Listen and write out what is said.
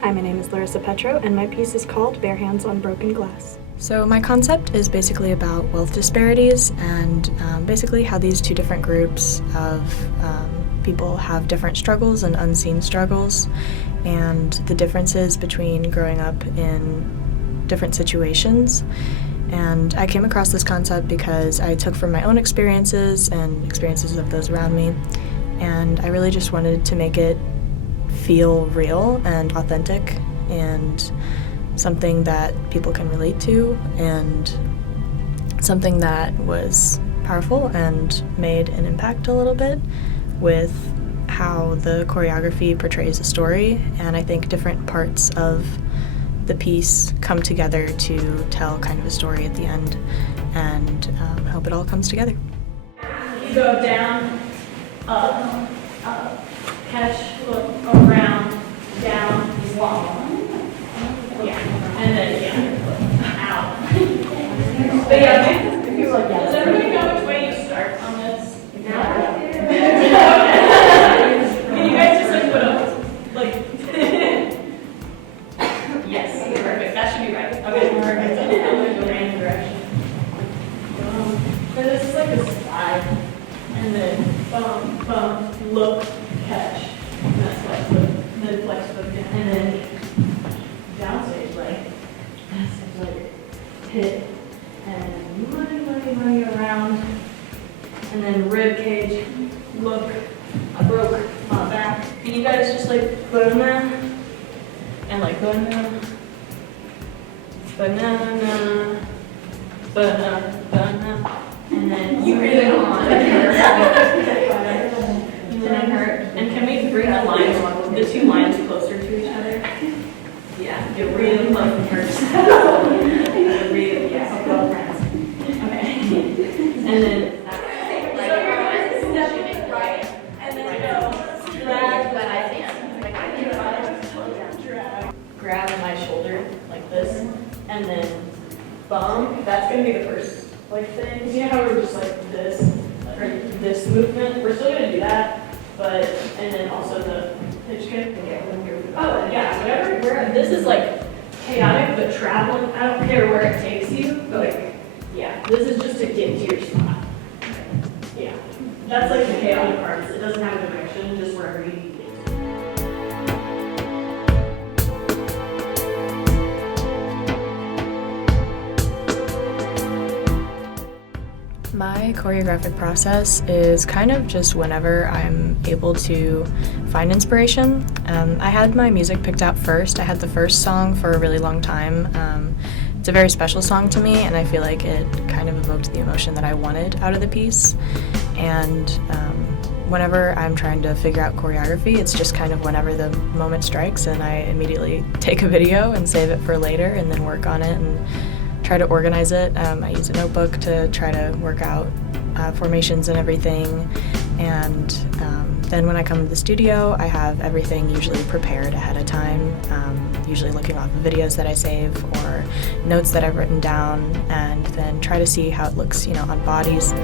Hi, my name is Larisa Petro, and my piece is called Bare Hands on Broken Glass. So my concept is basically about wealth disparities and basically how these two different groups of people have different struggles and unseen struggles, and the differences between growing up in different situations. And I came across this concept because I took from my own experiences and experiences of those around me, and I really just wanted to make it feel real and authentic and something that people can relate to, and something that was powerful and made an impact a little bit with how the choreography portrays a story. And I think different parts of the piece come together to tell kind of a story at the end, and I hope it all comes together. You go down, up, catch, look, around, down, walk. Yeah, and then, out. But yeah, does everybody know which way you start on this? Can you guys just like put up, like, yes, perfect, that should be right. Okay, perfect. Go in random direction. So this is like a slide, and then bump, bump, look, catch. And that's flex foot, then flex foot again, and then downstage, like hit, and money around, and then rib cage, look, I broke my back. Can you guys just like banana, and like banana, banana, banana, banana, and then you really on. And hurt. And can we bring the lines, the two lines closer to each other? Yeah, get really close and hurt. Really, yeah, go friends. Okay. And then, grab my shoulder like this, and then bump. That's gonna be the first like thing. You know how we're just like this, or this movement? We're still gonna do that. But, and then also the pitch kick. Oh, yeah, whatever. This is like chaotic, but traveling. I don't care where it takes you. But like, yeah, this is just to get to your spot. Yeah, that's like the chaotic part. It doesn't have a direction, just wherever you need to get to. My choreographic process is kind of just whenever I'm able to find inspiration. I had my music picked out first. I had the first song for a really long time. It's a very special song to me, and I feel like it kind of evoked the emotion that I wanted out of the piece. And whenever I'm trying to figure out choreography, it's just kind of whenever the moment strikes, and I immediately take a video and save it for later and then work on it and try to organize it. I use a notebook to try to work out formations and everything, and then when I come to the studio, I have everything usually prepared ahead of time, usually looking off of videos that I save or notes that I've written down, and then try to see how it looks, on bodies.